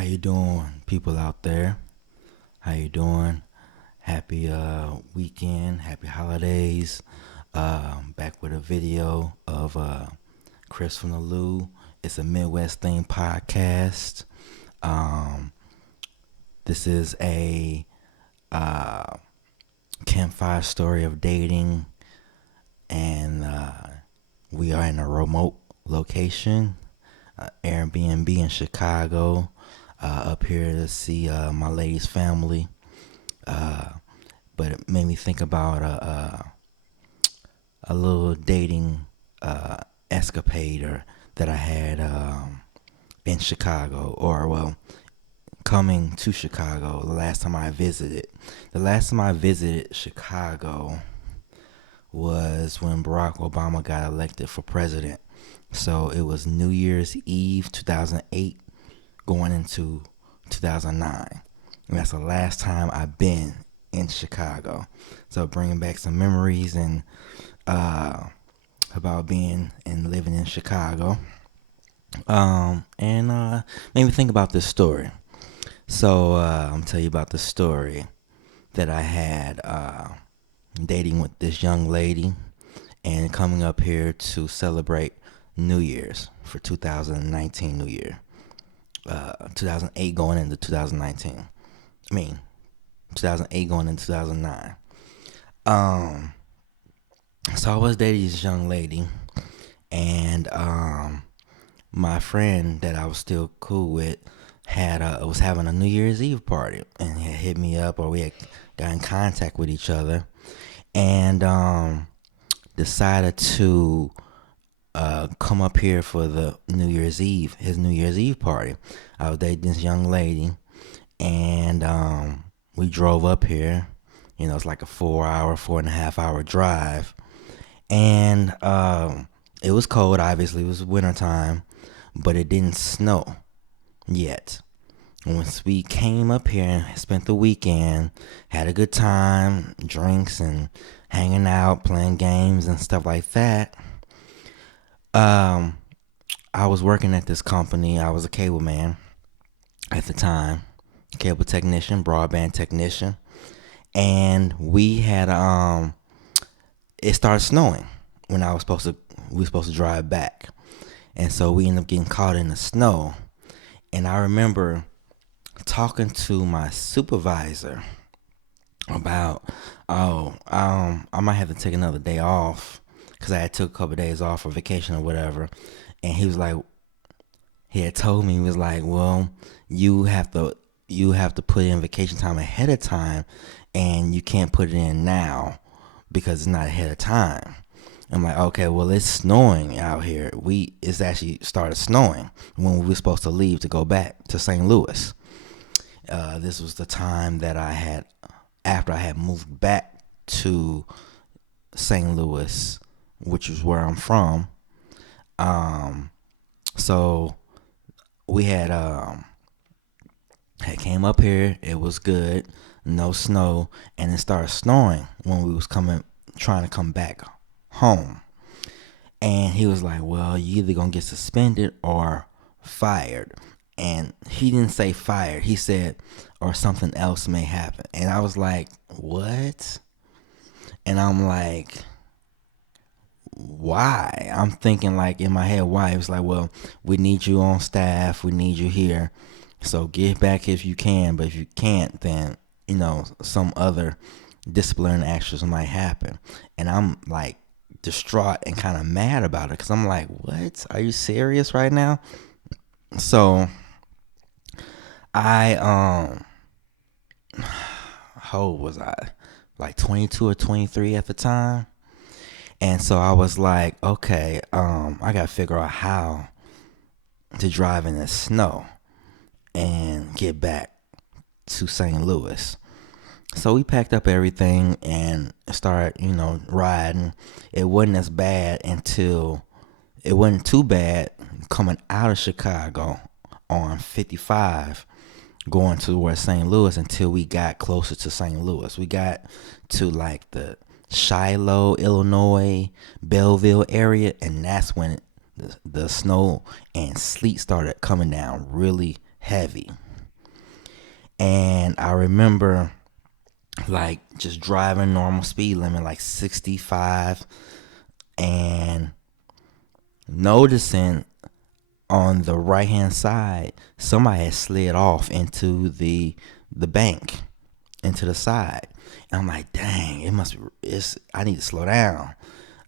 How you doing, people out there? How you doing? Happy weekend, happy holidays. Back with a video of Chris from the Lou. It's a Midwest themed podcast. Um, this is a campfire story of dating, and we are in a remote location, Airbnb in Chicago. Up here to see my lady's family. But it made me think about a little dating escapade that I had in Chicago, or well, coming to Chicago. The last time I visited Chicago was when Barack Obama got elected for president. So it was New Year's Eve 2008 going into 2009. And that's the last time I've been in Chicago. So bringing back some memories and about being and living in Chicago. And made me think about this story. So I'm going to tell you about the story that I had dating with this young lady and coming up here to celebrate New Year's for 2019 New Year. 2008 going into 2019. 2008 going into 2009. So I was dating this young lady, and my friend that I was still cool with was having a New Year's Eve party, and he had hit me up, or we had got in contact with each other, and decided to come up here for the his New Year's Eve party. I was dating this young lady, and we drove up here. It's like a 4.5 hour drive, and it was cold. Obviously, it was wintertime, but it didn't snow yet. Once we came up here and spent the weekend, had a good time, drinks and hanging out, playing games and stuff like that. I was working at this company. I was a cable man at the time, cable technician, broadband technician, and we had it started snowing when we were supposed to drive back, and so we ended up getting caught in the snow. And I remember talking to my supervisor about, I might have to take another day off because I had took a couple of days off for vacation or whatever. And he had told me, he was like, well, you have to put in vacation time ahead of time, and you can't put it in now because it's not ahead of time. I'm like, okay, well, it's snowing out here. It's actually started snowing when we were supposed to leave to go back to St. Louis. This was the time that after I had moved back to St. Louis, which is where I'm from. So we had came up here. It was good, no snow, and it started snowing when we was trying to come back home. And he was like, well, you either gonna get suspended or fired. And he didn't say fired. He said, or something else may happen. And I was like, what? And I'm like, why? I'm thinking like in my head, why? It was like, well, we need you on staff. We need you here. So get back if you can. But if you can't, then, some other disciplinary actions might happen. And I'm like distraught and kind of mad about it because I'm like, what? Are you serious right now? So I how old was I? Like 22 or 23 at the time. And so I was like, okay, I gotta figure out how to drive in the snow and get back to St. Louis. So we packed up everything and started, riding. It wasn't too bad coming out of Chicago on 55 going towards St. Louis until we got closer to St. Louis. We got to like the Shiloh, Illinois, Belleville area, and that's when the snow and sleet started coming down really heavy. And I remember like just driving normal speed limit, like 65, and noticing on the right hand side somebody had slid off into the bank, into the side. And I'm like, dang, it must be, I need to slow down.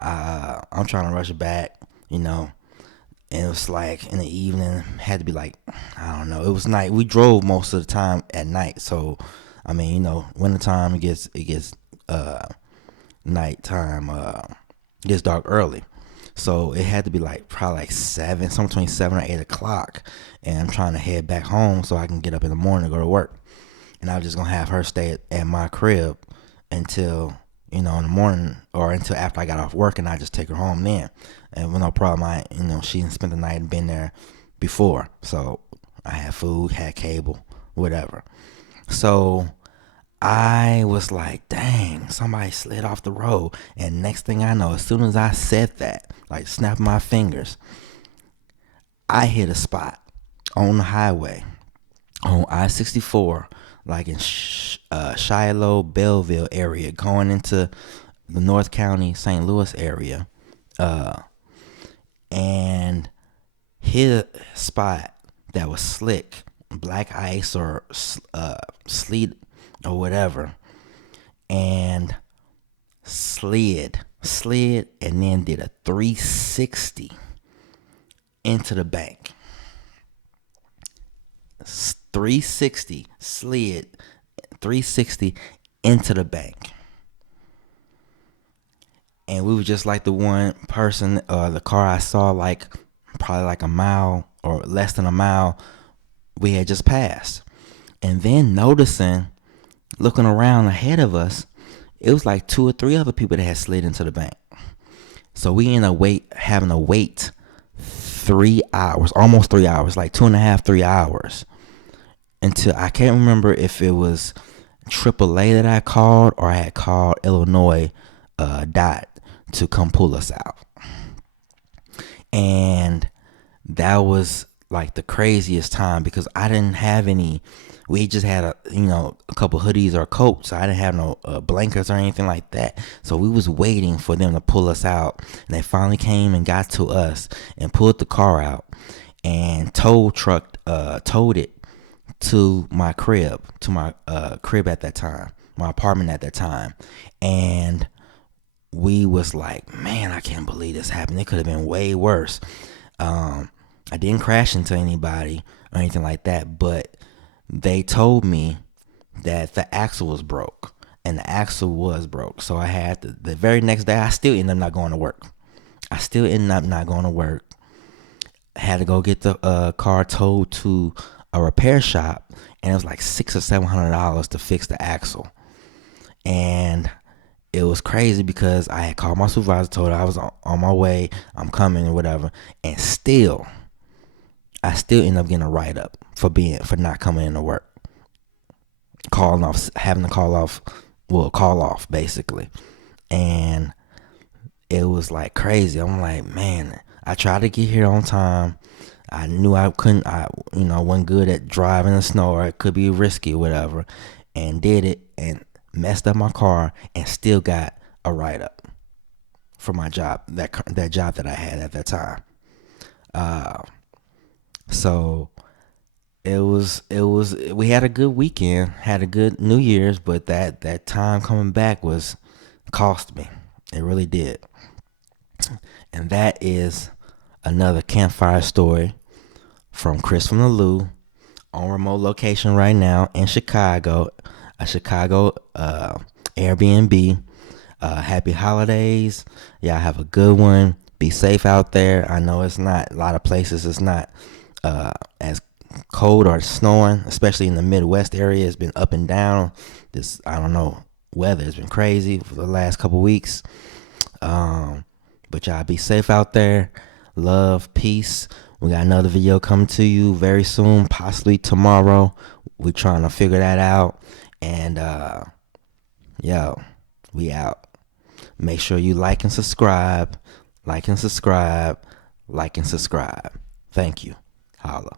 I'm trying to rush back, you know. And it was like in the evening, had to be like, I don't know. It was night. We drove most of the time at night, so I mean, wintertime it gets nighttime, gets dark early. So it had to be like probably like seven, somewhere between 7 or 8 o'clock, and I'm trying to head back home so I can get up in the morning to go to work. And I was just gonna have her stay at my crib until in the morning, or until after I got off work, and I just take her home then. And with no problem, she didn't spend the night and been there before, so I had food, had cable, whatever. So I was like, dang, somebody slid off the road. And next thing I know, as soon as I said that, like snapping my fingers, I hit a spot on the highway on I-64, like in Shiloh, Belleville area, going into the North County, St. Louis area, and hit a spot that was slick, black ice or sleet or whatever, and slid, and then did a 360 into the bank. 360 slid, 360 into the bank. And we were just like the one person, the car I saw, like probably like a mile or less than a mile, we had just passed. And then noticing, looking around ahead of us, it was like 2 or 3 other people that had slid into the bank. So we ended up having to wait 3 hours, almost 3 hours, like 2.5, 3 hours, until I can't remember if it was AAA that I called or I had called Illinois DOT to come pull us out. And that was like the craziest time because I didn't have any. We just had a couple hoodies or coats. So I didn't have no blankets or anything like that. So we was waiting for them to pull us out, and they finally came and got to us and pulled the car out, and towed it to my crib, at that time, my apartment at that time. And we was like, man, I can't believe this happened. It could have been way worse. I didn't crash into anybody or anything like that, but they told me that the axle was broke, and the axle was broke. So I had the very next day, I still ended up not going to work. I had to go get the car towed to a repair shop, and it was like $600 or $700 to fix the axle. And it was crazy because I had called my supervisor, told her I was on my way, I'm coming or whatever, and I still end up getting a write up for not coming into work, having to call off basically. And it was like crazy. I'm like, man, I tried to get here on time. I knew I couldn't. I wasn't good at driving in the snow, or it could be risky or whatever, and did it and messed up my car and still got a write up for my job, that job that I had at that time. So we had a good weekend, had a good New Year's, but that time coming back cost me. It really did. And that is another campfire story from Chris from the Lou, on remote location right now in Chicago, a Chicago Airbnb. Happy holidays. Y'all have a good one. Be safe out there. I know it's not, a lot of places it's not as cold or snowing, especially in the Midwest area. It's been up and down. Weather has been crazy for the last couple weeks. But y'all be safe out there. Love, peace. We got another video coming to you very soon, possibly tomorrow. We're trying to figure that out. And we out. Make sure you like and subscribe. Thank you. Holla.